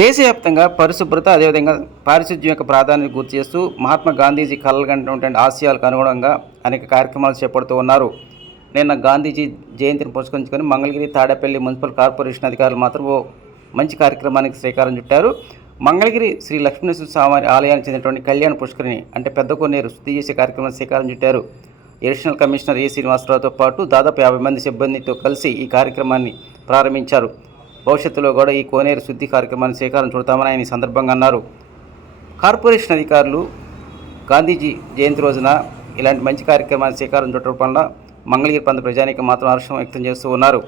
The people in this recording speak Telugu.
దేశవ్యాప్తంగా పరిశుభ్రత అదేవిధంగా పారిశుద్ధ్యం యొక్క ప్రాధాన్యత గుర్తు చేస్తూ మహాత్మా గాంధీజీ కలలుగంటున్నటువంటి ఆశయాలకు అనుగుణంగా అనేక కార్యక్రమాలు చేపడుతూ ఉన్నారు. నిన్న గాంధీజీ జయంతిని పురస్కరించుకొని మంగళగిరి, తాడేపల్లి మున్సిపల్ కార్పొరేషన్ అధికారులు మాత్రం ఓ మంచి కార్యక్రమానికి శ్రీకారం చుట్టారు. మంగళగిరి శ్రీ లక్ష్మీనరసింహ స్వామి ఆలయానికి చెందినటువంటి కళ్యాణ పుష్కరిణి అంటే పెద్ద కొన్నేరు శుద్ధి చేసే కార్యక్రమానికి శ్రీకారం చుట్టారు. అడిషనల్ కమిషనర్ ఏ శ్రీనివాసరావుతో పాటు దాదాపు 50 మంది సిబ్బందితో కలిసి ఈ కార్యక్రమాన్ని ప్రారంభించారు. భవిష్యత్తులో కూడా ఈ కోనేరు శుద్ధి కార్యక్రమాన్ని శ్రీకారం చుడతామని ఆయన ఈ సందర్భంగా అన్నారు. కార్పొరేషన్ అధికారులు గాంధీజీ జయంతి రోజున ఇలాంటి మంచి కార్యక్రమాన్ని శ్రీకారం చుట్టడం వల్ల మంగళగిరి ప్రాంత ప్రజానీకం మాత్రం హర్షం వ్యక్తం చేస్తూ ఉన్నారు.